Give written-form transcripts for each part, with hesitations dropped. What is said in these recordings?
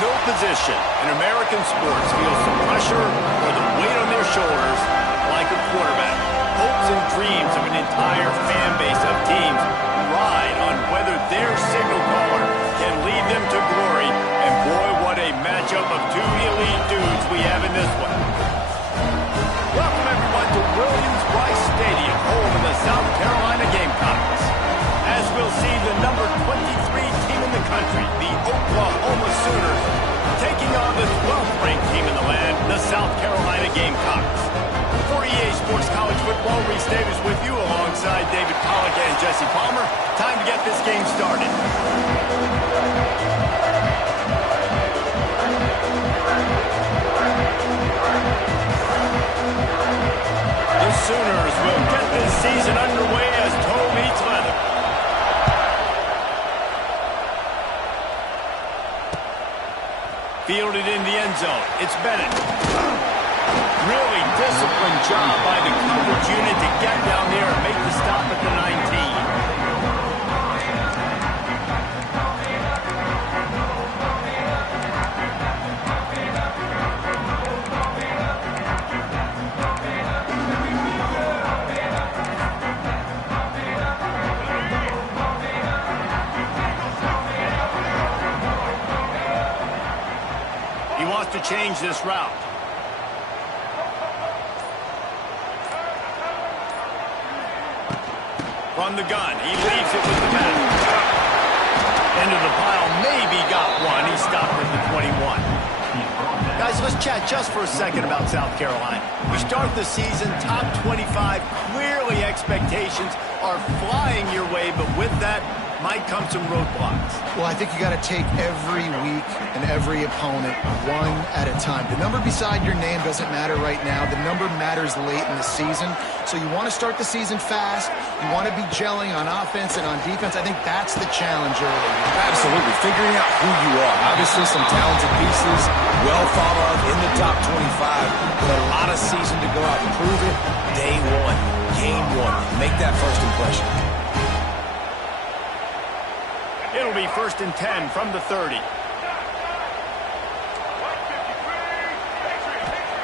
No position in American sports feels the pressure or the weight on their shoulders like a quarterback. Hopes and dreams of an entire fan base of teams ride on whether their signal caller can lead them to glory. And boy, what a matchup of two elite dudes we have in this one. Welcome everyone to Williams-Brice Stadium, home of the South Carolina Gamecocks. As we'll see the number 23 team in the country, the Oklahoma Sooners, taking on the 12th ranked team in the land, the South Carolina Gamecocks. For EA Sports College Football, Reese Davis with you alongside David Pollack and Jesse Palmer. Time to get this game started. The Sooners will get this season underway as toe meets leather. Fielded in the end zone. It's Bennett. Really disciplined job by the coverage unit to get down there and make the stop at the 19. He wants to change this route. From the gun, he leaves it with the back. Into the pile, maybe got one. He stopped at the 21. Guys, let's chat just for a second about South Carolina. We start the season top 25. Clearly expectations are flying your way, but with that might come some roadblocks. Well, I think you got to take every week and every opponent one at a time. The number beside your name doesn't matter right now. The number matters late in the season. So you want to start the season fast. You want to be gelling on offense and on defense. I think that's the challenge early. Absolutely. Figuring out who you are. Obviously some talented pieces, well thought of in the top 25. But a lot of season to go out and prove it. Day one, game one. Make that first impression. It'll be 1st and 10 from the 30.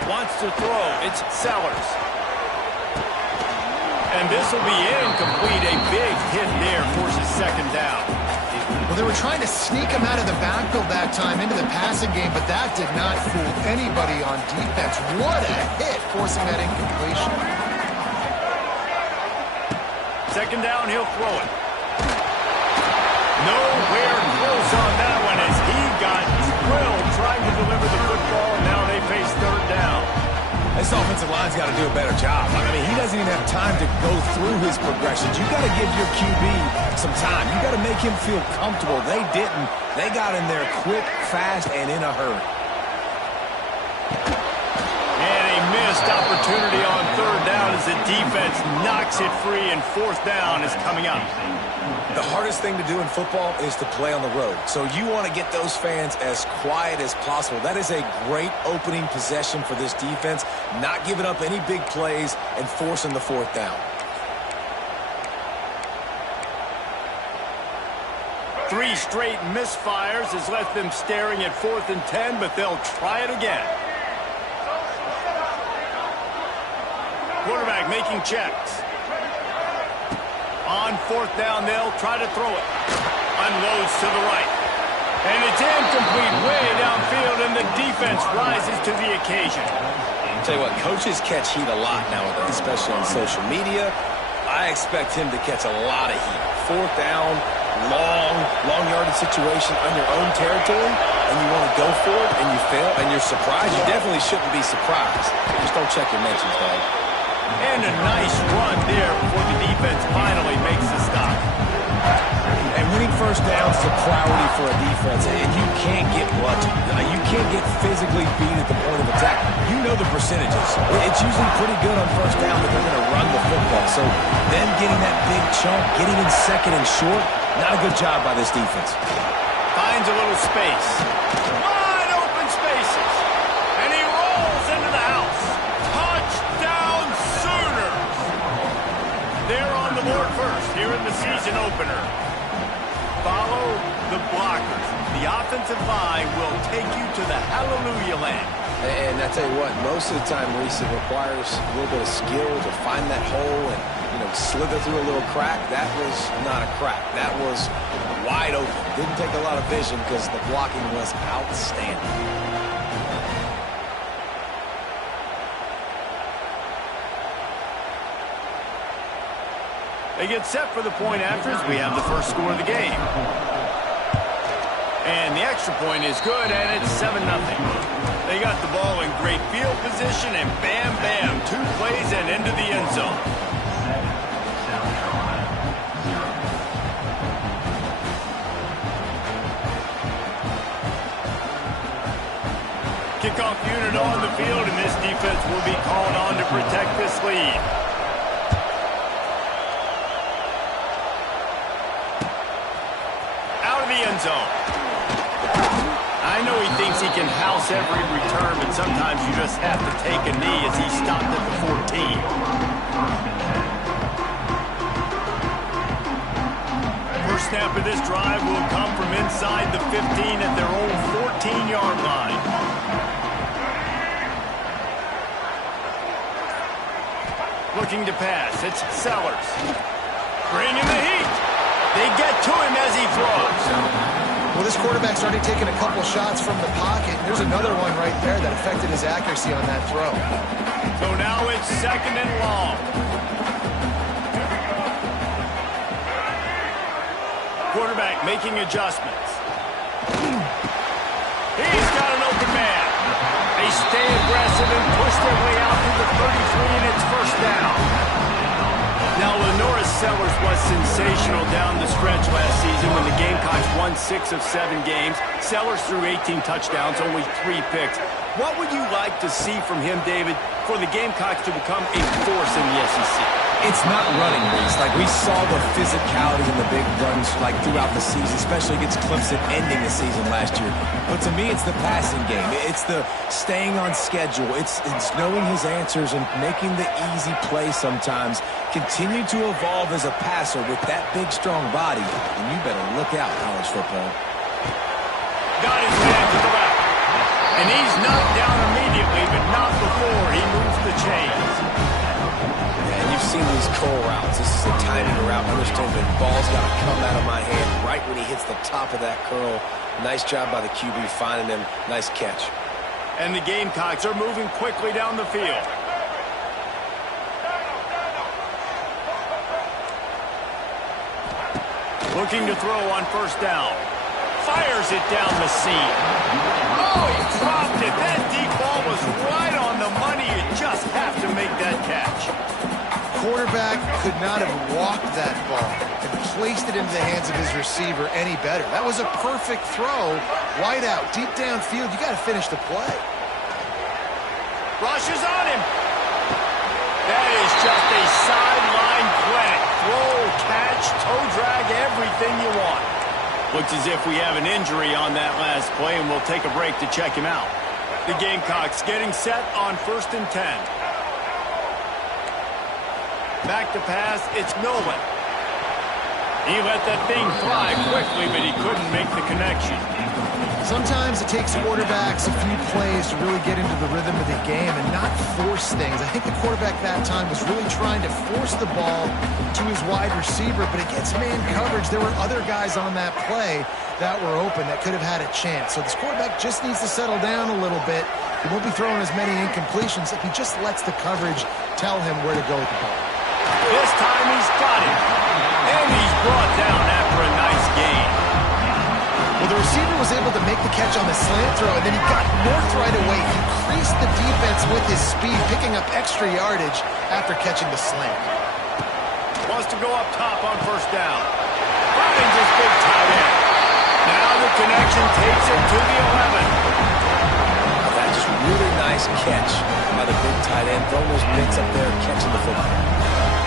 Wants to throw. It's Sellers. And this will be incomplete. A big hit there forces 2nd down. Well, they were trying to sneak him out of the backfield that time into the passing game, but that did not fool anybody on defense. What a hit, forcing that incompletion. 2nd down, he'll throw it. Nowhere close on that one as he got drilled trying to deliver the football. Now they face 3rd down. This offensive line's got to do a better job. I mean, he doesn't even have time to go through his progressions. You got to give your QB some time. You got to make him feel comfortable. They didn't. They got in there quick, fast, and in a hurry. And a missed opportunity on 3rd down as the defense knocks it free, and 4th down is coming up. The hardest thing to do in football is to play on the road. So you want to get those fans as quiet as possible. That is a great opening possession for this defense, not giving up any big plays and forcing the 4th down. 3 straight misfires has left them staring at 4th and 10, but they'll try it again. Quarterback making checks. On 4th down, they'll try to throw it. Unloads to the right. And it's incomplete way downfield, and the defense rises to the occasion. I'll tell you what, coaches catch heat a lot nowadays, especially on social media. I expect him to catch a lot of heat. 4th down, long yardage situation on your own territory, and you want to go for it, and you fail, and you're surprised. You definitely shouldn't be surprised. Just don't check your mentions, dog. And a nice run there before the defense finally makes the stop. And winning 1st downs is a priority for a defense, and you can't get bludgeoned. You can't get physically beat at the point of attack. You know the percentages. It's usually pretty good on 1st down that they're going to run the football. So them getting that big chunk, getting in 2nd and short, not a good job by this defense. Finds a little space. Wide open spaces. And he rolls into the house. Touchdown Sooners. They're on the board first here in the season opener. Follow the blockers. The the offensive line will take you to the hallelujah land. And I tell you what, most of the time, Reese, it requires a little bit of skill to find that hole and, slither through a little crack. That was not a crack. That was wide open. Didn't take a lot of vision because the blocking was outstanding. They get set for the point afters. We have the first score of the game. And the extra point is good, and it's 7-0. They got the ball in great field position, and bam, bam, 2 plays and into the end zone. Kickoff unit on the field, and this defense will be called on to protect this lead. Out of the end zone. I know he thinks he can house every return, but sometimes you just have to take a knee as he stopped at the 14. First snap of this drive will come from inside the 15 at their own 14-yard line. Looking to pass. It's Sellers. Bringing the heat. They get to him as he throws. Well, this quarterback's already taken a couple shots from the pocket. There's another one right there that affected his accuracy on that throw. So now it's 2nd and long. Quarterback making adjustments. He's got an open man. They stay aggressive and push their way out to the 33, and it's first down. Now, Lenoris Sellers was sensational down the stretch last season when the Gamecocks won 6 of 7 games. Sellers threw 18 touchdowns, only 3 picks. What would you like to see from him, David, for the Gamecocks to become a force in the SEC? It's not running, Reese. Like, we saw the physicality in the big runs, like, throughout the season, especially against Clemson ending the season last year. But to me, it's the passing game. It's the staying on schedule. It's knowing his answers and making the easy play sometimes. Continue to evolve as a passer with that big, strong body, and you better look out, college football. Got his man to the left. And he's knocked down immediately, but not before he moves the chains. And you've seen these curl routes. This is a timing route. Understand the ball's got to come out of my hand right when he hits the top of that curl. Nice job by the QB finding him. Nice catch. And the Gamecocks are moving quickly down the field. Looking to throw on first down. Fires it down the seam. Oh, he dropped it. That deep ball was right on the money. You just have to make that catch. Quarterback could not have walked that ball and placed it into the hands of his receiver any better. That was a perfect throw. Wide out, deep downfield. You got to finish the play. Rushes on him. That is just a sideline play. Throw, catch, toe drag, everything you want. Looks as if we have an injury on that last play, and we'll take a break to check him out. The Gamecocks getting set on 1st and 10. Back to pass, it's Nolan. He let that thing fly quickly, but he couldn't make the connection. Sometimes it takes quarterbacks a few plays to really get into the rhythm of the game and not force things. I think the quarterback that time was really trying to force the ball to his wide receiver, but against man coverage, there were other guys on that play that were open that could have had a chance. So this quarterback just needs to settle down a little bit. He won't be throwing as many incompletions if he just lets the coverage tell him where to go with the ball. This time he's got it. And he's brought down after a nice gain. Well, the receiver was able to make the catch on the slant throw, and then he got north right away. He creased the defense with his speed, picking up extra yardage after catching the slant. Wants to go up top on first down. Finds his big tight end. Now the connection takes it to the 11. That's just really nice catch by the big tight end. Throwing those picks up there, catching the football.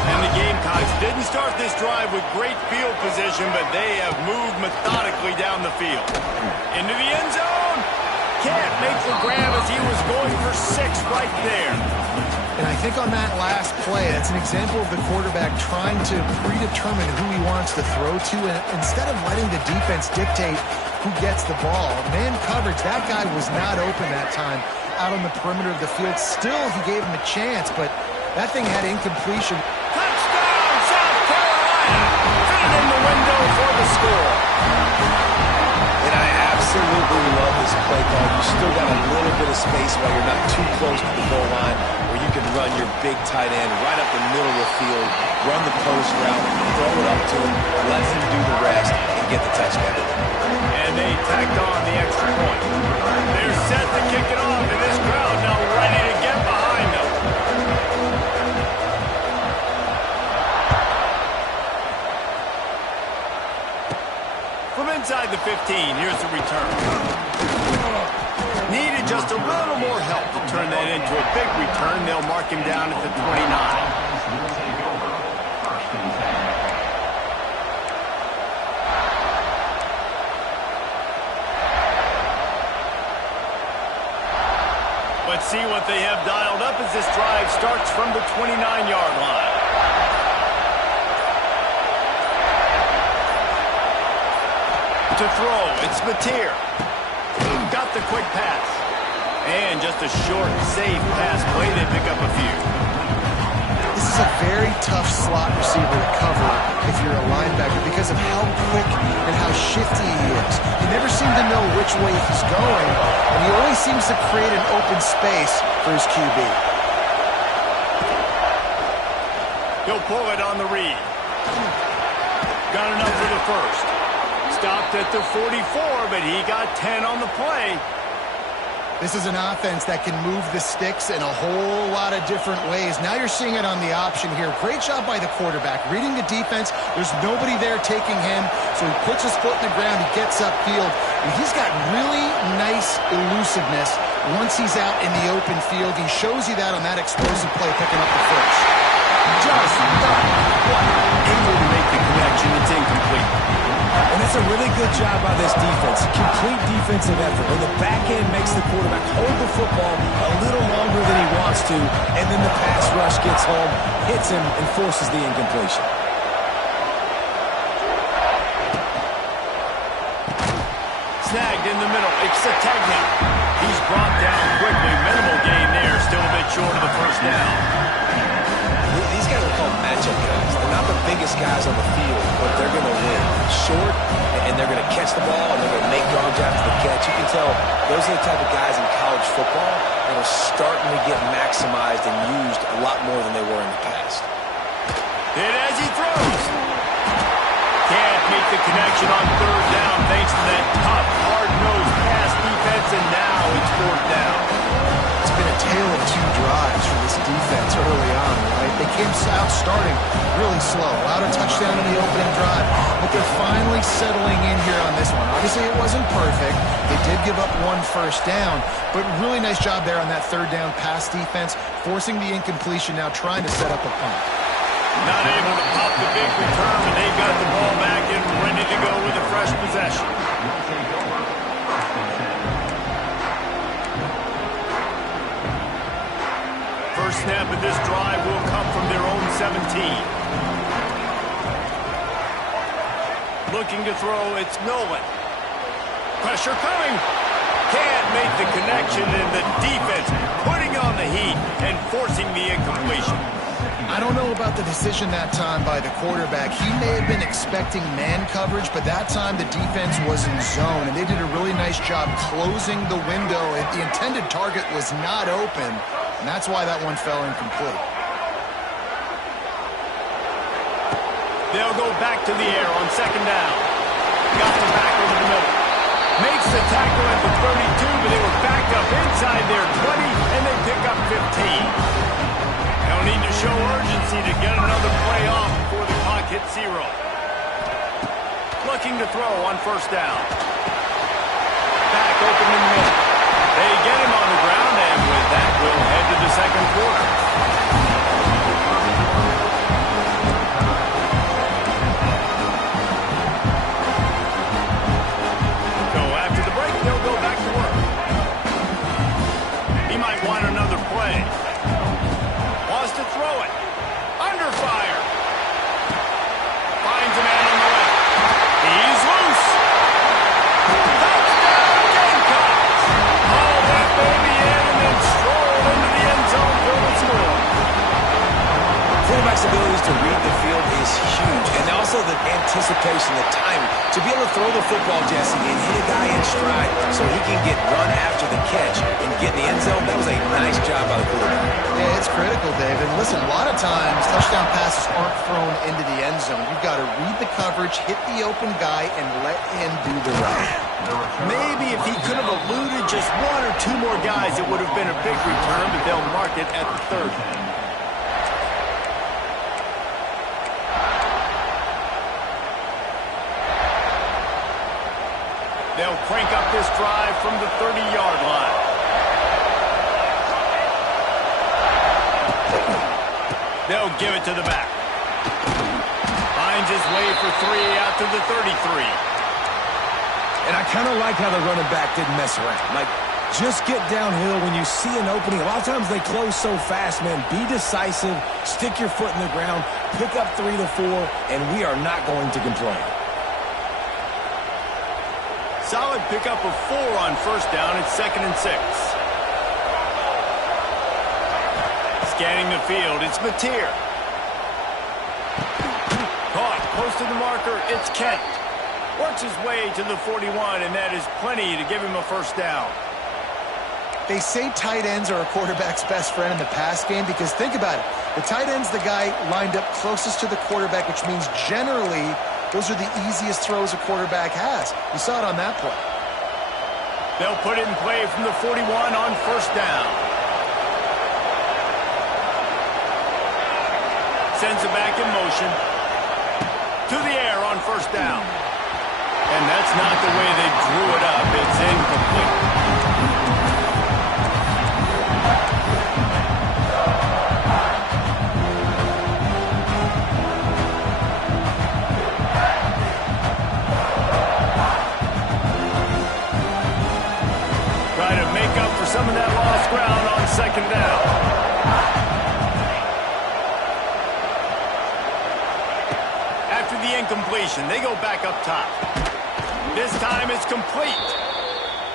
And the Gamecocks didn't start this drive with great field position, but they have moved methodically down the field. Into the end zone. Can't make the grab as he was going for 6 right there. And I think on that last play, that's an example of the quarterback trying to predetermine who he wants to throw to, and instead of letting the defense dictate who gets the ball. Man coverage, that guy was not open that time out on the perimeter of the field. Still, he gave him a chance, but that thing had incompletion. Touchdown, South Carolina! Fitted in the window for the score. And I absolutely love this play call. You still got a little bit of space while you're not too close to the goal line, where you can run your big tight end right up the middle of the field, run the post route, throw it up to him, let him do the rest, and get the touchdown. And they tacked on the extra point. They're set to kick it off, and this crowd now ready to get behind them. From inside the 15, here's the return. Needed just a little more help to turn that into a big return. They'll mark him down at the 29. Let's see what they have dialed up as this drive starts from the 29-yard line. To throw, it's Mateer. Got the quick pass. And just a short, safe pass play. They pick up a few. This is a very tough slot receiver to cover if you're a linebacker because of how quick and how shifty he is. You never seem to know which way he's going, and he always seems to create an open space for his QB. He'll pull it on the read. Got enough for the first. Stopped at the 44, but he got 10 on the play. This is an offense that can move the sticks in a whole lot of different ways. Now you're seeing it on the option here. Great job by the quarterback. Reading the defense, there's nobody there taking him, so he puts his foot in the ground, he gets upfield, and he's got really nice elusiveness once he's out in the open field. He shows you that on that explosive play, picking up the first. Just not quite able to make the connection. It's incomplete. And it's a really good job by this defense. Complete defensive effort. And the back end makes the quarterback hold the football a little longer than he wants to. And then the pass rush gets home, hits him, and forces the incompletion. Snagged in the middle. It's Sategna. He's brought down quickly. Minimal gain there. Still a bit short of the first down. These guys are called matchup guys. They're not the biggest guys on the field, but they're going to win. Short, and they're going to catch the ball, and they're going to make yards after the catch. You can tell those are the type of guys in college football that are starting to get maximized and used a lot more than they were in the past. And as he throws, can't make the connection on third down thanks to that tough, hard-nosed pass defense, and now it's fourth down. It's been a tale of two drives for this defense early on, right? They came out starting really slow, allowed a touchdown in the opening drive, but they're finally settling in here on this one. Obviously, it wasn't perfect. They did give up one first down, but really nice job there on that third down pass defense, forcing the incompletion, now trying to set up a punt. Not able to pop the big return, but they've got the ball back and ready to go with a fresh possession. First snap of this drive will come from their own 17. Looking to throw, it's Nolan. Pressure coming. Can't make the connection, and the defense putting on the heat and forcing the incompletion. I don't know about the decision that time by the quarterback. He may have been expecting man coverage, but that time the defense was in zone, and they did a really nice job closing the window. The intended target was not open, and that's why that one fell incomplete. They'll go back to the air on second down. Got them back over the middle. Makes the tackle at the 32, but they were backed up inside their 20, and they pick up 15. They'll need to show urgency to get another play off before the clock hits zero. Looking to throw on first down. Back open in the middle. They get him on the ground, and with that, we'll head to the second quarter. So after the break, they'll go back to work. He might want another play. Wants to throw it. Under fire. Finds a man on the left. He's loose. to read the field is huge. And also the anticipation, the timing. To be able to throw the football, Jesse, and hit a guy in stride so he can get run after the catch and get in the end zone, that was a nice job by the quarterback. Yeah, it's critical, Dave. And listen, a lot of times touchdown passes aren't thrown into the end zone. You've got to read the coverage, hit the open guy, and let him do the rest. Maybe if he could have eluded just one or two more guys, it would have been a big return, but they'll mark it at the 30. They'll crank up this drive from the 30-yard line. They'll give it to the back. Finds his way for 3 out to the 33. And I kind of like how the running back didn't mess around. Like, just get downhill when you see an opening. A lot of times they close so fast, man. Be decisive, stick your foot in the ground, pick up 3 to 4, and we are not going to complain. Solid pickup of 4 on first down. It's 2nd and 6. Scanning the field, it's Mateer. Caught, close to the marker, it's Kent. Works his way to the 41, and that is plenty to give him a first down. They say tight ends are a quarterback's best friend in the pass game because think about it. The tight end's the guy lined up closest to the quarterback, which means generally those are the easiest throws a quarterback has. You saw it on that play. They'll put it in play from the 41 on first down. Sends it back in motion. To the air on first down. And that's not the way they drew it up. It's incomplete. Try to make up for some of that lost ground on second down. After the incompletion, they go back up top. This time it's complete.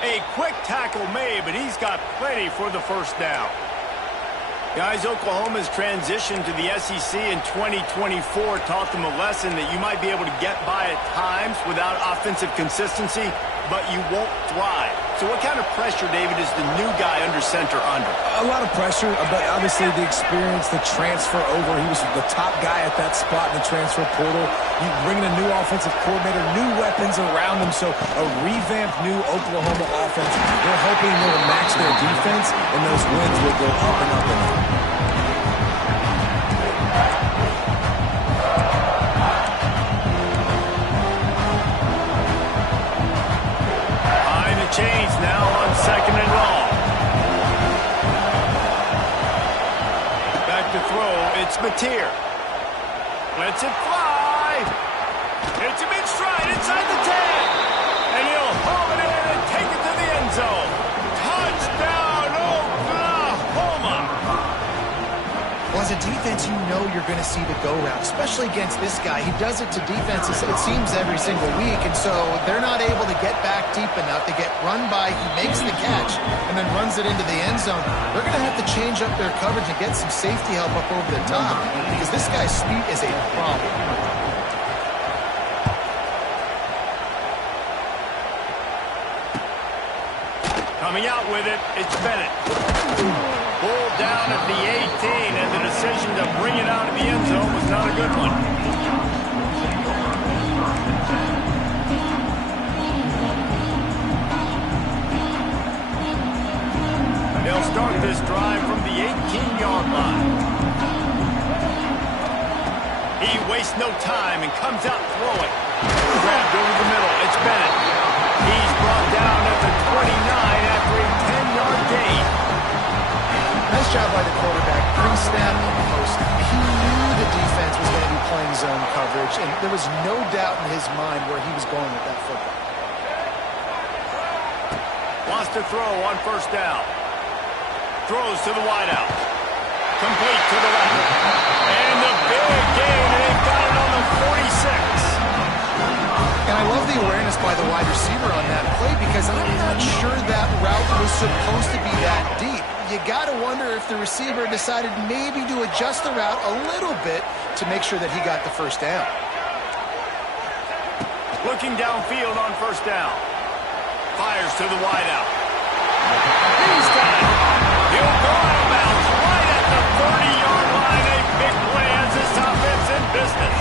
A quick tackle made, but he's got plenty for the first down. Guys, Oklahoma's transition to the SEC in 2024 taught them a lesson that you might be able to get by at times without offensive consistency, but you won't thrive. So what kind of pressure, David, is the new guy under center under? A lot of pressure, but obviously the experience, the transfer over. He was the top guy at that spot in the transfer portal. You bring in a new offensive coordinator, new weapons around him, so a revamped new Oklahoma offense. They're hoping they'll match their defense, and those wins will go up and up and up. Chains now on second and long. Back to throw, it's Mateer. Lets it fly. Hits him in stride inside the 10. And he'll haul it in and take it to the end zone. Touchdown, Oklahoma. Well, as a defense, you know you're going to see the go route, especially against this guy. He does it to defenses, it seems, every single week, and so they're not able to get back deep enough to get run by. He makes the catch and then runs it into the end zone. They're going to have to change up their coverage and get some safety help up over the top because this guy's speed is a problem. Coming out with it, it's Bennett. Pulled down at the 18, and the decision to bring it out of the end zone was not a good one. They'll start this drive from the 18-yard line. He wastes no time and comes out throwing. Grabbed over the middle, it's Bennett. He's brought down at the 29 after a 10-yard gain. Nice job by the quarterback, pre-snap and post. He knew the defense was going to be playing zone coverage, and there was no doubt in his mind where he was going with that football. Wants to throw on first down. Throws to the wideout. Complete to the left. And the big gain, and they've got it on the 46. And I love the awareness by the wide receiver on that play because I'm not sure that route was supposed to be that deep. You got to wonder if the receiver decided maybe to adjust the route a little bit to make sure that he got the first down. Looking downfield on first down. Fires to the wideout. He's got it. He'll go out of bounds right at the 30-yard line. A big play as this offense in business.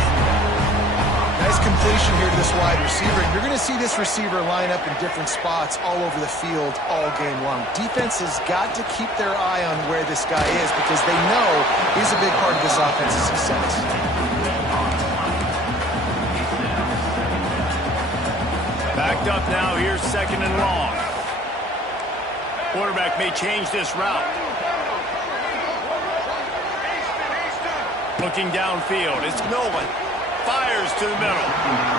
Nice completion here to this wide receiver. And you're going to see this receiver line up in different spots all over the field all game long. Defense has got to keep their eye on where this guy is because they know he's a big part of this offense's success. Backed up now. Here's second and long. Quarterback may change this route. Looking downfield. It's Nolan. Fires to the middle.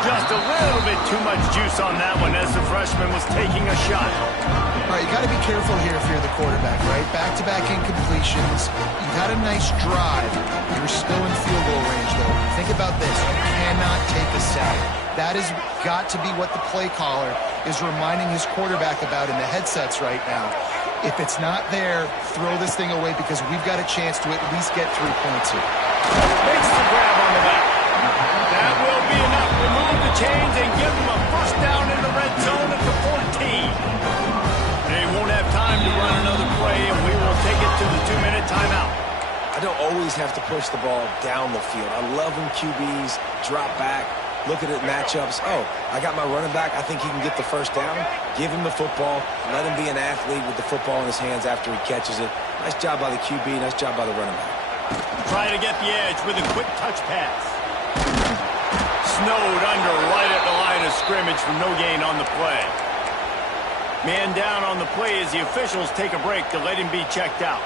Just a little bit too much juice on that one as the freshman was taking a shot. All right, you got to be careful here if you're the quarterback, right? Back-to-back incompletions. You've had a nice drive. You're still in field goal range, though. Think about this. You cannot take a sack. That has got to be what the play caller is reminding his quarterback about in the headsets right now. If it's not there, throw this thing away because we've got a chance to at least get 3 points here. Makes the grab on the back. That will be enough. Remove the chains and give them a first down in the red zone at the 14. They won't have time to run another play, and we will take it to the 2-minute timeout. I don't always have to push the ball down the field. I love when QBs drop back, look at it matchups. Oh, I got my running back. I think he can get the first down. Give him the football. Let him be an athlete with the football in his hands after he catches it. Nice job by the QB. Nice job by the running back. Try to get the edge with a quick touch pass. Snowed under right at the line of scrimmage for no gain on the play. Man down on the play as the officials take a break to let him be checked out.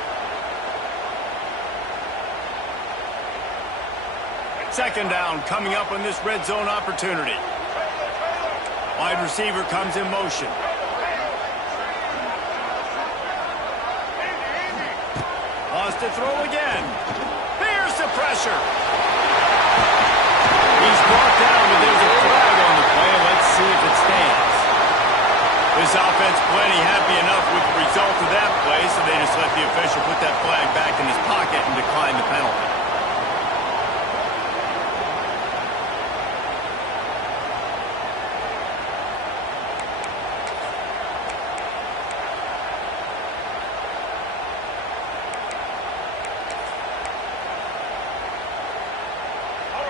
Second down coming up on this red zone opportunity. Wide receiver comes in motion. Wants to throw again. Here's the pressure. He's brought down, but there's a flag on the play. Let's see if it stands. This offense plenty happy enough with the result of that play, so they just let the official put that flag back in his pocket and decline the penalty.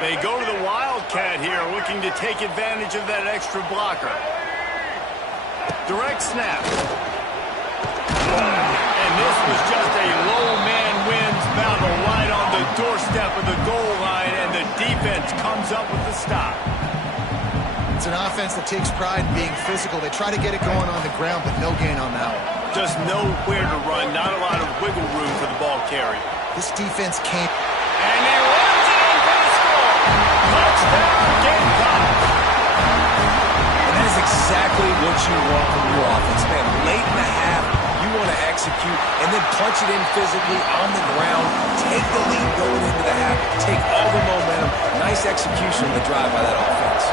They go to the Wildcat here, looking to take advantage of that extra blocker. Direct snap. And this was just a low man wins battle right on the doorstep of the goal line, and the defense comes up with the stop. It's an offense that takes pride in being physical. They try to get it going on the ground, but no gain on that one. Just nowhere to run, not a lot of wiggle room for the ball carrier. This defense can't. And he runs it in for the score. Touchdown, Gamecocks. And that is exactly what you want from your offense, man. Late in the half, you want to execute and then punch it in physically on the ground. Take the lead going into the half. Take all the momentum. Nice execution on the drive by that offense.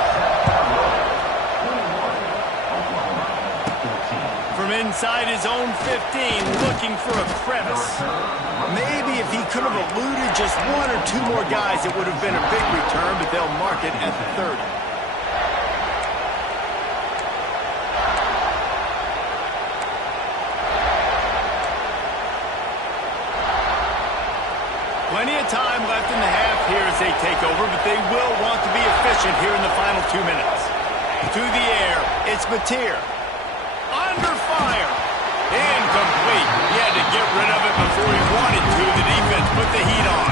From inside his own 15, looking for a crevice. Maybe if he could have eluded just one or two more guys, it would have been a big return, but they'll mark it at the 30. Plenty of time left in the half here as they take over, but they will want to be efficient here in the final 2 minutes. To the air, it's Mateer. Under fire. Incomplete. He had to get rid of it before he wanted to. The defense put the heat on.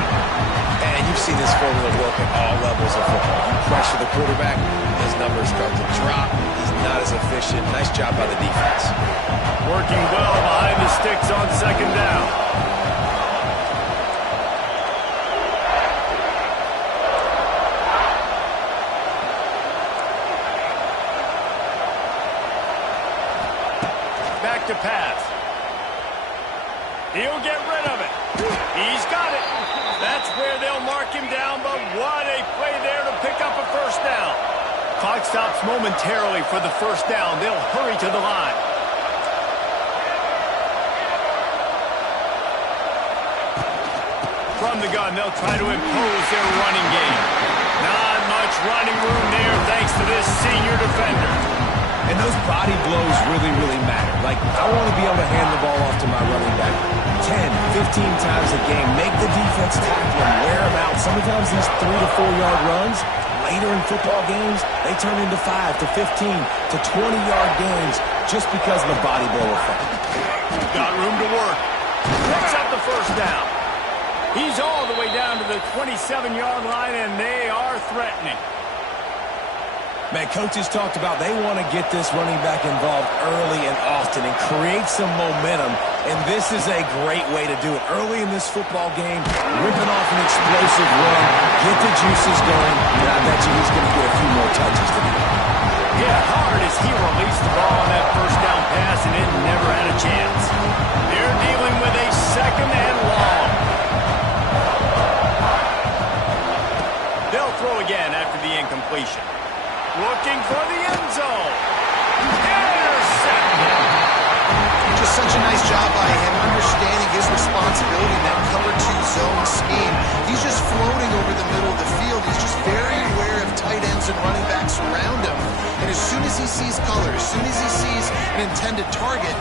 And you've seen this formula work at all levels of football. You pressure the quarterback, his numbers start to drop. He's not as efficient. Nice job by the defense. Working well behind the sticks on second down. Back to pass. He'll get rid of it. He's got it. That's where they'll mark him down, but what a play there to pick up a first down. Clock stops momentarily for the first down. They'll hurry to the line. From the gun, they'll try to impose their running game. Not much running room there thanks to this senior defender. And those body blows really, really matter. Like, I want to be able to hand the ball off to my running back 10, 15 times a game. Make the defense tackle him, wear him out. Sometimes these 3 to 4 yard runs, later in football games, they turn into 5 to 15 to 20-yard gains just because of the body blow effect. Got room to work. Picks up the first down. He's all the way down to the 27-yard line, and they are threatening. Man, coaches talked about they want to get this running back involved early and often and create some momentum, and this is a great way to do it. Early in this football game, ripping off an explosive run, get the juices going, and I bet you he's going to get a few more touches today. Hit hard as he released the ball on that first down pass, and it never had a chance. They're dealing with a second and long. They'll throw again after the incompletion. Looking for the end zone. Intercepted. Just such a nice job by him, understanding his responsibility in that cover 2 zone scheme. He's just floating over the middle of the field. He's just very aware of tight ends and running backs around him. And as soon as he sees color, as soon as he sees an intended target,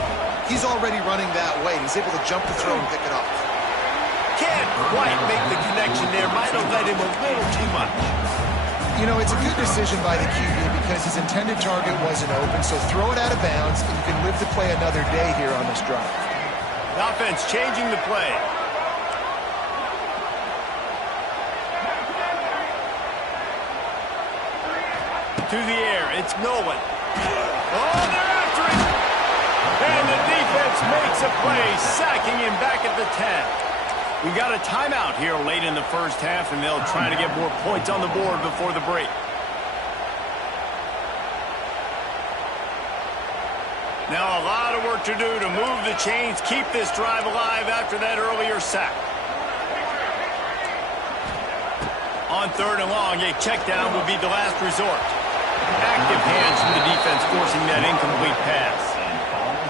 he's already running that way. He's able to jump the throw and pick it up. Can't quite make the connection there. Might have led him a little too much. You know, it's a good decision by the QB because his intended target wasn't open, so throw it out of bounds, and you can live to play another day here on this drive. The offense changing the play. To the air, it's Nolan. Oh, they're after him! And the defense makes a play, sacking him back at the 10. We got a timeout here late in the first half, and they'll try to get more points on the board before the break. Now a lot of work to do to move the chains, keep this drive alive after that earlier sack. On 3rd and long, a check down will be the last resort. Active hands from the defense forcing that incomplete pass.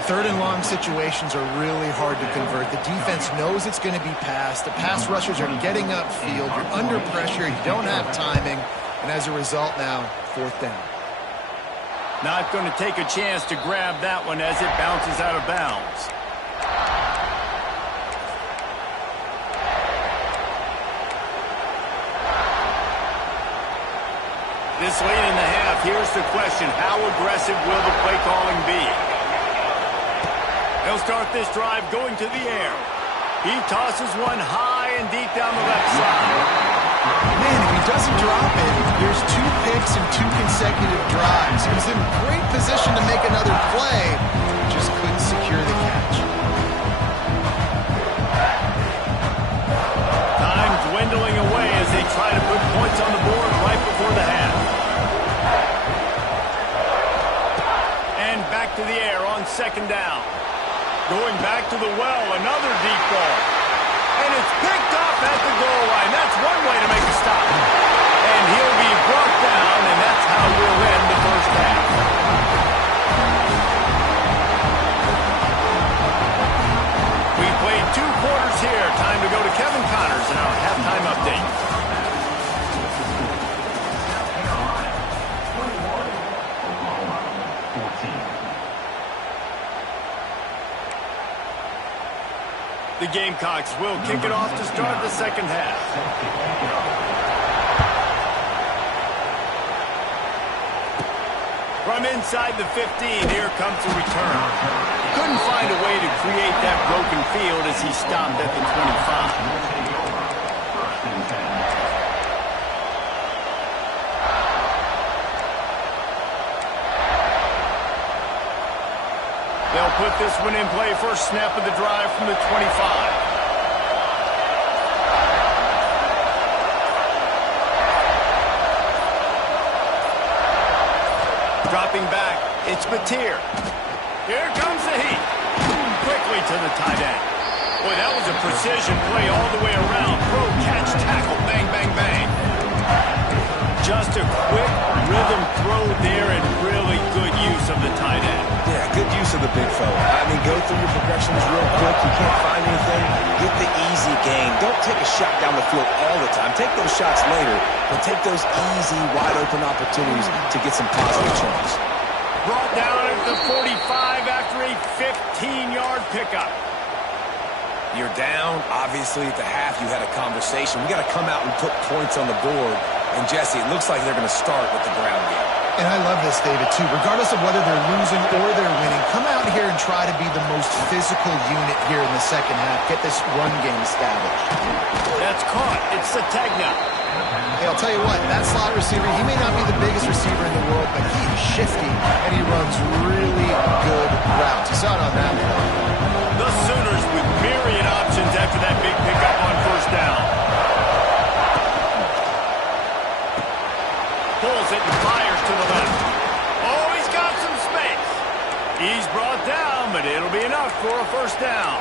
3rd and long situations are really hard to convert. The defense knows it's going to be passed. The pass rushers are getting upfield. You're under pressure. You don't have timing. And as a result now, 4th down. Not going to take a chance to grab that one as it bounces out of bounds. This late in the half, here's the question. How aggressive will the play calling be? They'll start this drive going to the air. He tosses one high and deep down the left side. Man, if he doesn't drop it, there's 2 picks and 2 consecutive drives. He was in great position to make another play, just couldn't secure the catch. Time dwindling away as they try to put points on the board right before the half. And back to the air on 2nd down. Going back to the well, another deep ball. And it's picked up at the goal line. That's one way to make a stop. And he'll be brought down, and that's how we'll end the first half. We played 2 quarters here. Time to go to Kevin Connors in our halftime update. The Gamecocks will kick it off to start the second half. From inside the 15, here comes the return. Couldn't find a way to create that broken field as he stopped at the 25. They'll put this one in play. First snap of the drive from the 25. Dropping back, it's Mateer. Here comes the heat. Quickly to the tight end. Boy, that was a precision play all the way around. Pro catch, tackle, bang, bang, bang. Just a quick rhythm throw there and really good use of the tight end. Yeah, good use to the big fella. I mean, go through your progressions real quick. You can't find anything, get the easy gain. Don't take a shot down the field all the time. Take those shots later, but take those easy, wide-open opportunities to get some positive turns. Brought down at the 45 after a 15-yard pickup. You're down. Obviously, at the half, you had a conversation. We got to come out and put points on the board. And, Jesse, it looks like they're going to start with the ground game. And I love this, David, too. Regardless of whether they're losing or they're winning, come out here and try to be the most physical unit here in the second half. Get this run game established. That's caught. It's Sategna. Hey, I'll tell you what, that slot receiver, he may not be the biggest receiver in the world, but he's shifty, and he runs really good routes. You saw it on that play. The Sooners with myriad options after that big pickup on first down. Pulls it and fires to the left. Oh, he's got some space. He's brought down, but it'll be enough for a first down.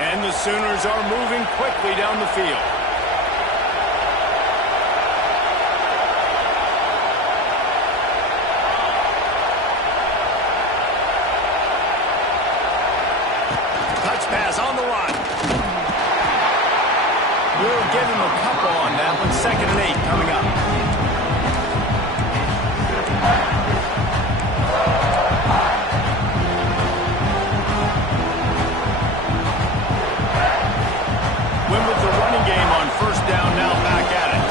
And the Sooners are moving quickly down the field. Touch pass on the line. We'll give him a couple on that one. 2nd and 8 coming up. Win with the running game on first down, now back at it.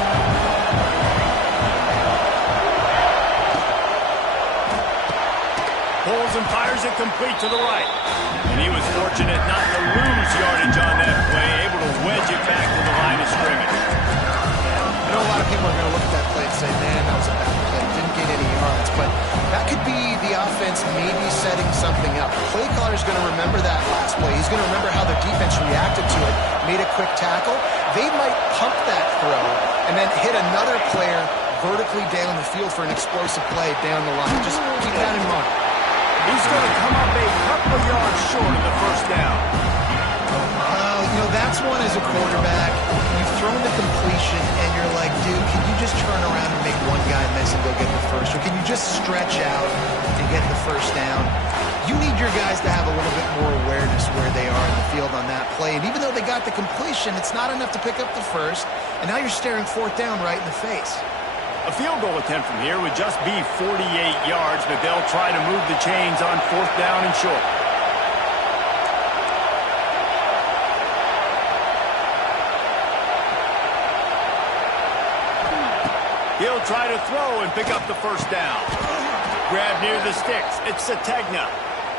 Pulls and fires it complete to the right. And he was fortunate not to lose yardage on that play, able to wedge it back to the line of scrimmage. I know a lot of people are going to look at that play and say, man, that was a bad play. Didn't get any yards. But that could be the offense maybe setting something up. The play caller is going to remember that last play. He's going to remember how the defense reacted to it, made a quick tackle. They might pump that throw and then hit another player vertically down the field for an explosive play down the line. Just keep that in mind. He's going to come up a couple of yards short of the first down. That's one as a quarterback. You've thrown the completion, and you're like, dude, can you just turn around and make one guy miss and go get the first? Or can you just stretch out and get the first down? You need your guys to have a little bit more awareness where they are in the field on that play. And even though they got the completion, it's not enough to pick up the first. And now you're staring 4th down right in the face. A field goal attempt from here would just be 48 yards, but they'll try to move the chains on 4th down and short. He'll try to throw and pick up the first down. Grab near the sticks. It's Sategna.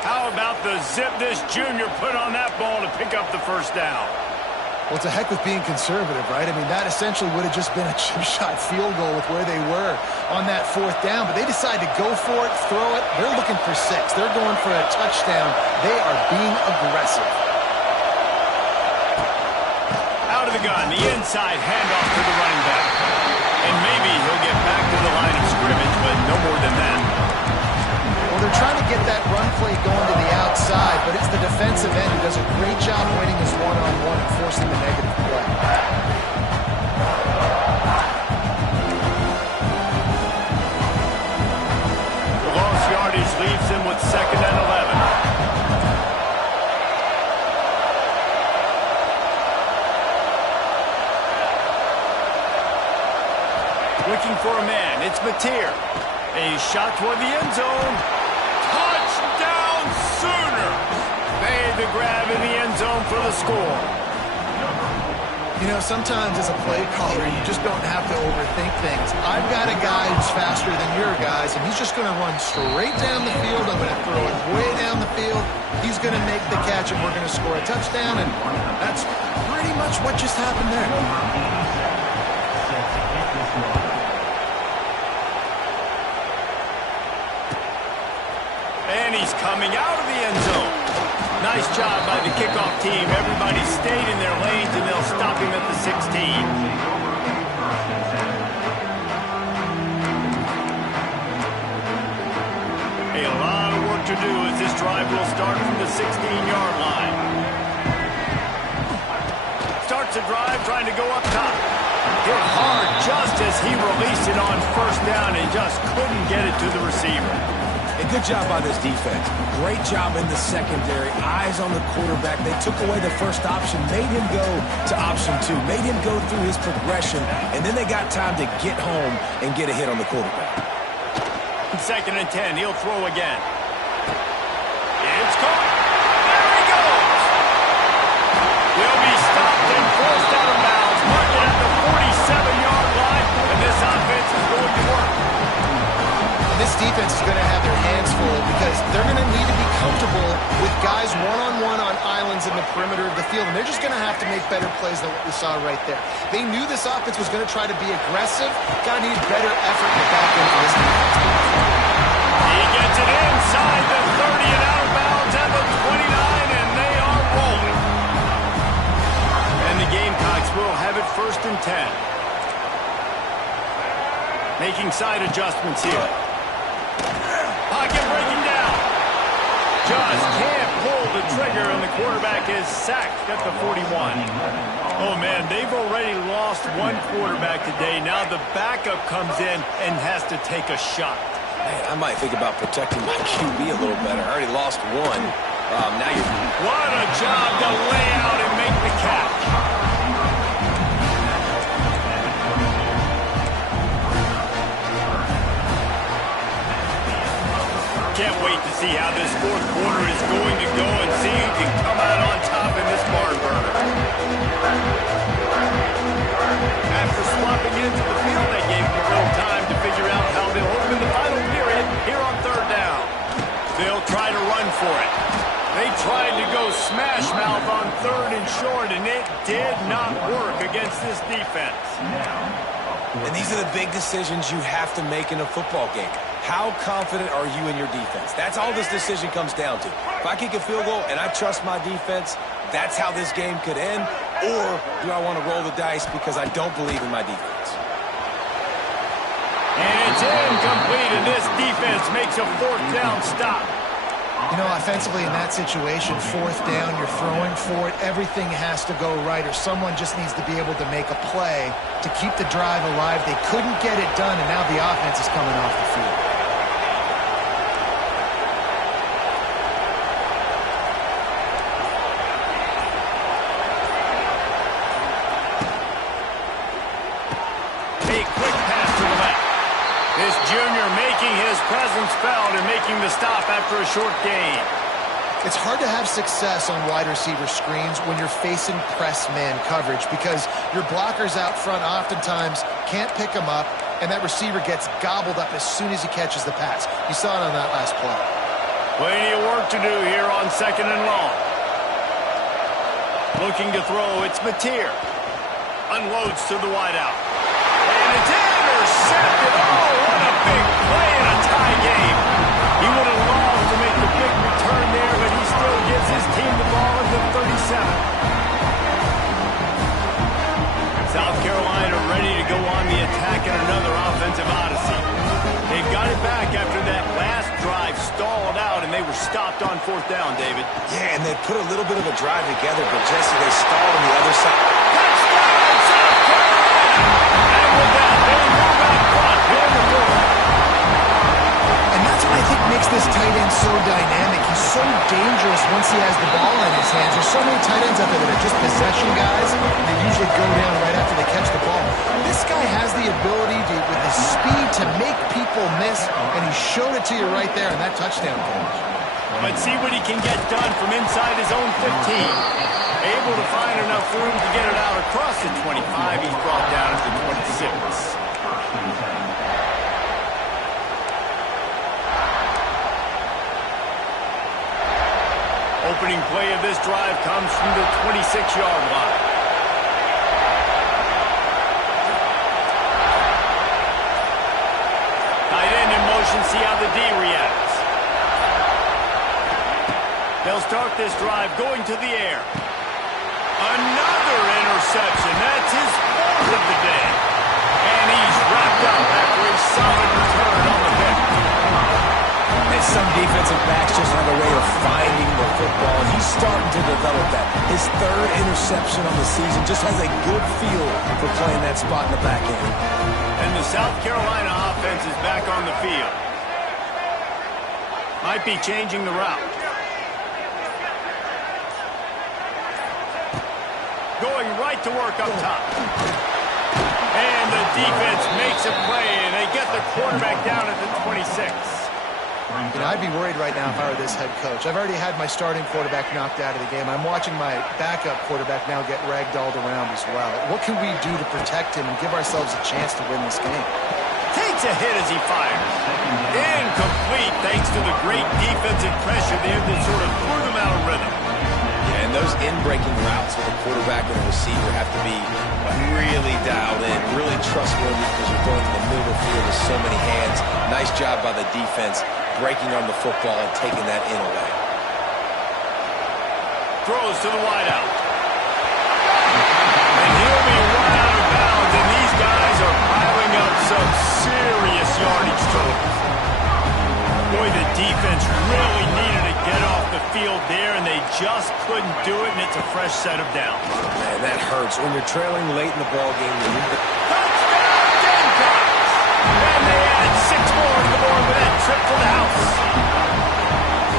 How about the zip this junior put on that ball to pick up the first down? Well, it's a heck with being conservative, right? I mean, that essentially would have just been a chip shot field goal with where they were on that 4th down. But they decided to go for it, throw it. They're looking for 6. They're going for a touchdown. They are being aggressive. Out of the gun, the inside handoff to the running back. And maybe he'll get back to the line of scrimmage, but no more than that. Well, they're trying to get that run play going to the outside, but it's the defensive end who does a great job winning this one-on-one and forcing the negative play. The lost yardage leaves him with 2nd and 11. Looking for a man. It's Mateer. A shot toward the end zone. Touchdown Sooners! Made the grab in the end zone for the score. You know, sometimes as a play caller, you just don't have to overthink things. I've got a guy who's faster than your guys, and he's just going to run straight down the field. I'm going to throw it way down the field. He's going to make the catch, and we're going to score a touchdown, and that's pretty much what just happened there. And he's coming out of the end zone. Nice job by the kickoff team. Everybody stayed in their lanes, and they'll stop him at the 16. A lot of work to do as this drive will start from the 16-yard line. Starts a drive trying to go up top. Hit hard just as he released it on first. down and just couldn't get it to the receiver. A good job by this defense. Great job in the secondary. Eyes on the quarterback. They took away the first option, made him go to option 2, made him go through his progression, and then they got time to get home and get a hit on the quarterback. 2nd and 10. He'll throw again. It's caught. There he goes. He'll be stopped and forced out of bounds. Marked at the 47-yard line, and this offense is going to work. This defense is going to have their hands full because they're going to need to be comfortable with guys one-on-one on islands in the perimeter of the field, and they're just going to have to make better plays than what we saw right there. They knew this offense was going to try to be aggressive. Got to need better effort in the back end of this defense. He gets it inside the 30 and out of bounds at the 29, and they are rolling. And the Gamecocks will have it 1st and 10. Making side adjustments here. Pocket breaking down. Just can't pull the trigger, and the quarterback is sacked at the 41. Oh, man, they've already lost one quarterback today. Now the backup comes in and has to take a shot. Man, I might think about protecting my QB a little better. I already lost one. Now you're... What a job to lay out and make the catch. Can't wait to see how this 4th quarter is going to go and see who can come out on top in this barn burner. After swapping into the field, they gave him a little time to figure out how they'll open the final period here on 3rd down. They'll try to run for it. They tried to go smash mouth on 3rd and short, and it did not work against this defense. And these are the big decisions you have to make in a football game. How confident are you in your defense? That's all this decision comes down to. If I kick a field goal and I trust my defense, that's how this game could end. Or do I want to roll the dice because I don't believe in my defense? And it's incomplete, and this defense makes a 4th down stop. You know, offensively in that situation, 4th down, you're throwing for it. Everything has to go right, or someone just needs to be able to make a play to keep the drive alive. They couldn't get it done, and now the offense is coming off the field. This junior making his presence felt and making the stop after a short gain. It's hard to have success on wide receiver screens when you're facing press man coverage because your blockers out front oftentimes can't pick them up, and that receiver gets gobbled up as soon as he catches the pass. You saw it on that last play. Plenty of work to do here on 2nd and long. Looking to throw, it's Mateer. Unloads to the wideout. And it's intercepted. Oh, what a big play in a tie game. He would have loved to make the big return there, but he still gives his team the ball at the 37. South Carolina ready to go on the attack in another offensive odyssey. They've got it back after that last drive stalled out, and they were stopped on 4th down, David. Yeah, and they put a little bit of a drive together, but Jesse, they stalled on the other side. Touchdown, South Carolina! And with that, they move out front here in the 4th. And that's what I think makes this tight end so dynamic. He's so dangerous once he has the ball in his hands. There's so many tight ends out there that are just possession guys. They usually go down right after they catch the ball. This guy has the ability to, with his speed, to make people miss, and he showed it to you right there in that touchdown catch. Let's see what he can get done from inside his own 15. Able to find enough room to get it out across the 25. He's brought down at the 26. Opening play of this drive comes from the 26-yard line. Tight end in motion, see how the D reacts. They'll start this drive going to the air. Another interception. That's his 4th of the day. And he's wrapped up after a solid return on the pick. And some defensive backs just have a way of finding the football, and he's starting to develop that. His 3rd interception on the season just has a good feel for playing that spot in the back end. And the South Carolina offense defense is back on the field. Might be changing the route. Going right to work up top. And the defense makes a play, and they get the quarterback down at the 26. I'd be worried right now if I were this head coach. I've already had my starting quarterback knocked out of the game. I'm watching my backup quarterback now get ragdolled around as well. What can we do to protect him and give ourselves a chance to win this game? Takes a hit as he fires. Incomplete thanks to the great defensive pressure there that sort of threw them out of rhythm. Yeah, and those in-breaking routes with a quarterback and a receiver have to be really dialed in, really trustworthy because you're throwing in the middle of the field with so many hands. Nice job by the defense breaking on the football and taking that in away. Throws to the wideout. And he'll be run out of bounds, and these guys are piling up some serious yardage totals. Boy, the defense really needed to get off the field there, and they just couldn't do it, and it's a fresh set of downs. Man, that hurts. When you're trailing late in the ballgame, touchdown, Gamecocks! And they added 6 more to the board with that trip to the house.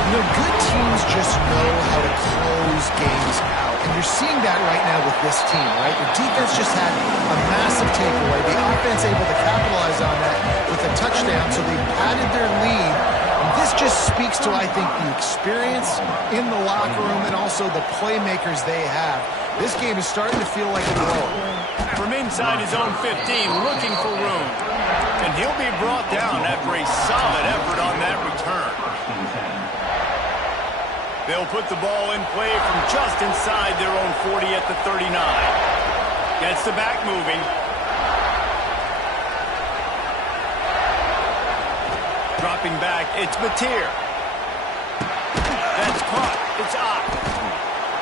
You know, good teams just know how to close games out. And you're seeing that right now with this team, right? The defense just had a massive takeaway. The offense able to capitalize on that with a touchdown, so they padded their lead. And this just speaks to, I think, the experience in the locker room and also the playmakers they have. This game is starting to feel like a blow. From inside his own 15, looking for room. And he'll be brought down after a solid effort on that return. They'll put the ball in play from just inside their own 40 at the 39. Gets the back moving. Dropping back, it's Mateer. That's caught. It's up.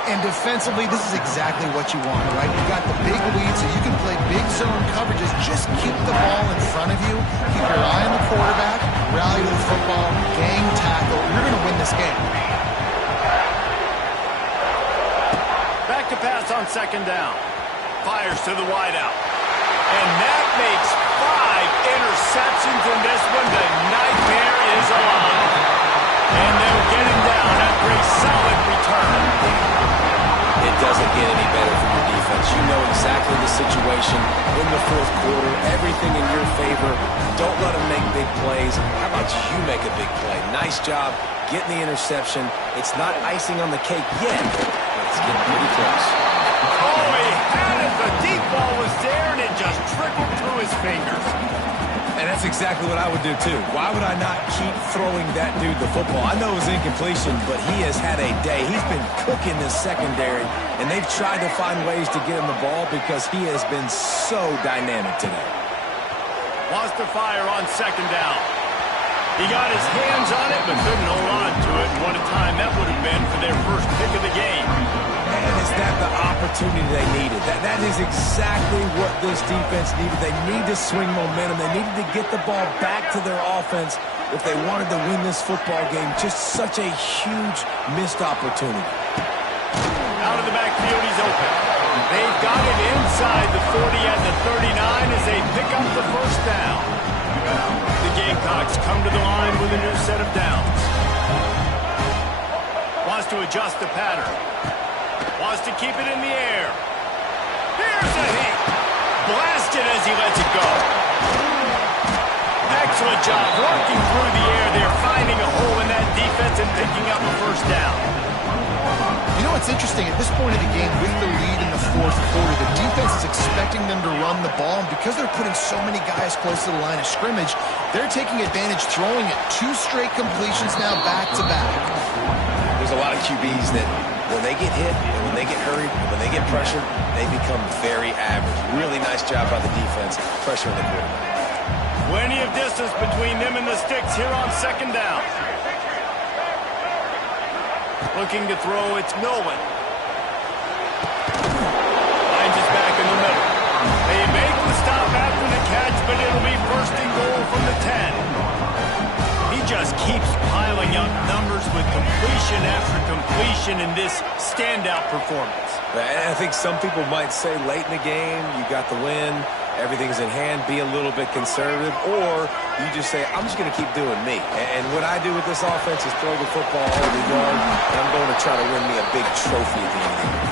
And defensively, this is exactly what you want, right? You got the big lead, so you can play big zone coverages. Just keep the ball in front of you. Keep your eye on the quarterback. Rally to the football. Gang tackle. You're going to win this game. Back to pass on second down. Fires to the wideout. And that makes 5 interceptions in this one. The nightmare is alive. And they'll get him down after a solid return. It doesn't get any better from your defense. You know exactly the situation in the fourth quarter. Everything in your favor. Don't let them make big plays. How about you make a big play? Nice job getting the interception. It's not icing on the cake yet, but it's getting pretty close. Oh, he had it. The deep ball was there, and it just trickled through his fingers. And that's exactly what I would do, too. Why would I not keep throwing that dude the football? I know it was incompletion, but he has had a day. He's been cooking this secondary, and they've tried to find ways to get him the ball because he has been so dynamic today. Wants to fire on second down. He got his hands on it, but couldn't hold on to it. What a time that would have been for their first pick of the game. And is that the opportunity they needed? That is exactly what this defense needed. They need to swing momentum. They needed to get the ball back to their offense if they wanted to win this football game. Just such a huge missed opportunity. Out of the backfield, he's open. They've got it inside the 40 at the 39 as they pick up the first down. The Gamecocks come to the line with a new set of downs. Wants to adjust the pattern. Wants to keep it in the air. Here's a hit. Blasted as he lets it go. Excellent job working through the air there, finding a hole in that defense and picking up a first down. You know what's interesting? At this point of the game, with the lead in the fourth quarter, the defense is expecting them to run the ball. And because they're putting so many guys close to the line of scrimmage, they're taking advantage, throwing it 2 straight completions now back-to-back. There's a lot of QBs that when they get hit and when they get hurried and when they get pressured, they become very average. Really nice job by the defense, pressuring the quarterback. Plenty of distance between them and the sticks here on second down. Looking to throw, it's Nolan. Finds his back in the middle. They make the stop after the catch, but it'll be first and goal from the 10. He just keeps piling up numbers with completion after completion in this standout performance. And I think some people might say late in the game, you got the win. everything's in hand, be a little bit conservative, or you just say, I'm just going to keep doing me. And what I do with this offense is throw the football over the yard, and I'm going to try to win me a big trophy at the end of the year.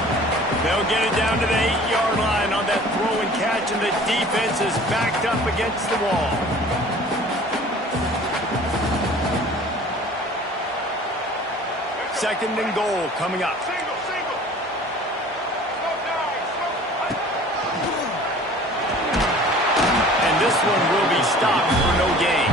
They'll get it down to the 8-yard line on that throw and catch, and the defense is backed up against the wall. Second and goal coming up. And this one will be stopped for no gain.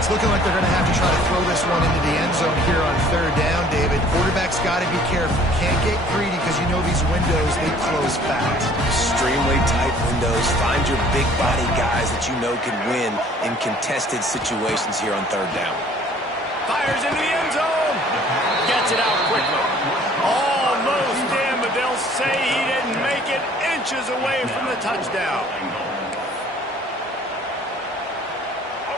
It's looking like they're going to have to try to throw this one into the end zone here on third down, David. Quarterback's got to be careful. Can't get greedy because you know these windows, they close fast. Extremely tight windows. Find your big body guys that you know can win in contested situations here on third down. Fires into the end zone. Gets it out quickly. Almost in, but they'll say he didn't make it, inches away from the touchdown.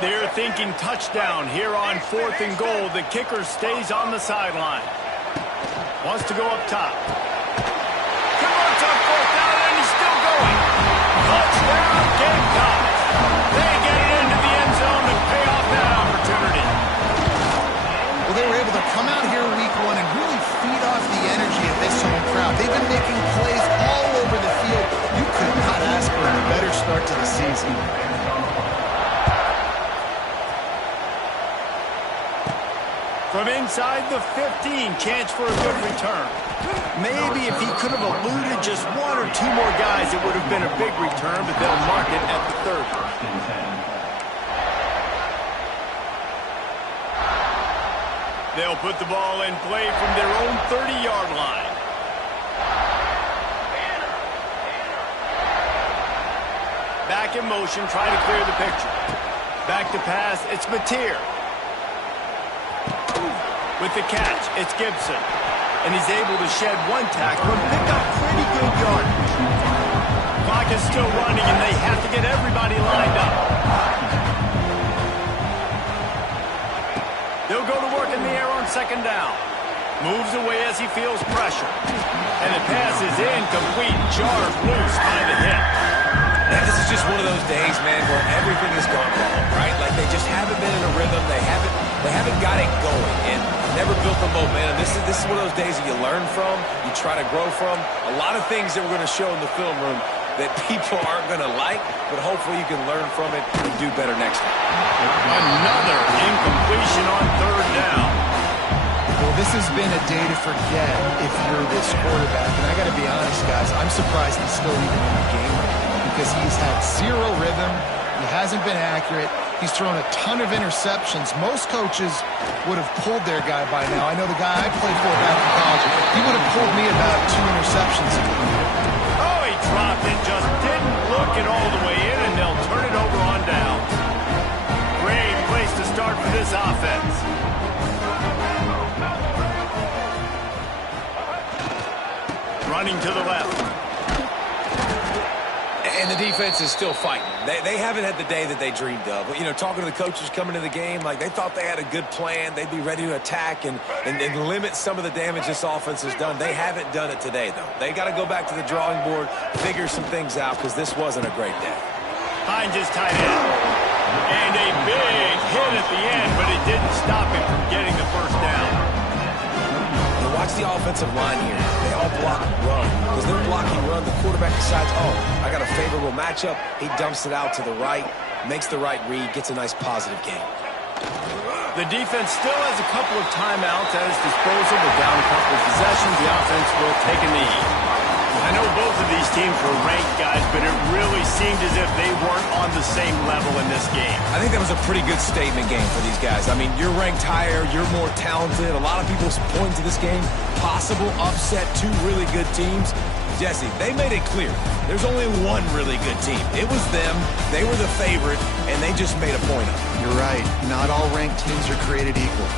They're thinking touchdown here on 4th and goal. The kicker stays on the sideline. Wants to go up top. Converts on 4th down, and he's still going. Touchdown, Gamecocks. They get it into the end zone to pay off that opportunity. Well, they were able to come out here week 1 and really feed off the energy of this home crowd. They've been making plays all over the field. You could not ask for a better start to the season. From inside the 15, chance for a good return. Maybe if he could have eluded just 1 or 2 more guys, it would have been a big return, but they'll mark it at the 30. They'll put the ball in play from their own 30-yard line. Back in motion, try to clear the picture. Back to pass, it's Mateer. With the catch, it's Gibson. And he's able to shed 1 tackle and pick up pretty good yardage. Clock is still running, and they have to get everybody lined up. They'll go to work in the air on 2nd down. Moves away as he feels pressure. And the pass is incomplete. Jars loose by the hit. Now, this is just one of those days, man, where everything has gone wrong, right? Like they just haven't been in a rhythm. They haven't got it going and never built the momentum. This is one of those days that you learn from, you try to grow from. A lot of things that we're going to show in the film room that people aren't going to like, but hopefully you can learn from it and do better next time. Another incompletion on 3rd down. Well, this has been a day to forget if you're this quarterback. And I got to be honest, guys, I'm surprised he's still even in the game right now because he's had 0 rhythm. He hasn't been accurate. He's thrown a ton of interceptions. Most coaches would have pulled their guy by now. I know the guy I played for back in college, he would have pulled me about 2 interceptions ago. Oh, he dropped it, just didn't look it all the way in, and they'll turn it over on down. Great place to start for this offense. Running to the left. And the defense is still fighting. They haven't had the day that they dreamed of. You know, talking to the coaches coming to the game, like they thought they had a good plan. They'd be ready to attack and limit some of the damage this offense has done. They haven't done it today, though. They got to go back to the drawing board, figure some things out, because this wasn't a great day. Hines is tight end. And a big hit at the end, but it didn't stop him from getting the first down. Watch the offensive line here. They all block and run. Because they're blocking run, the quarterback decides, oh, I got a favorable matchup. He dumps it out to the right, makes the right read, gets a nice positive gain. The defense still has a couple of timeouts at its disposal, but down a couple of possessions, the offense will take a knee. I know both of these teams were ranked, guys, but it really seemed as if they weren't on the same level in this game. I think that was a pretty good statement game for these guys. I mean, you're ranked higher, you're more talented. A lot of people point to this game, possible upset, 2 really good teams. Jesse, they made it clear. There's only one really good team. It was them. They were the favorite, and they just made a point of it. You're right. Not all ranked teams are created equal.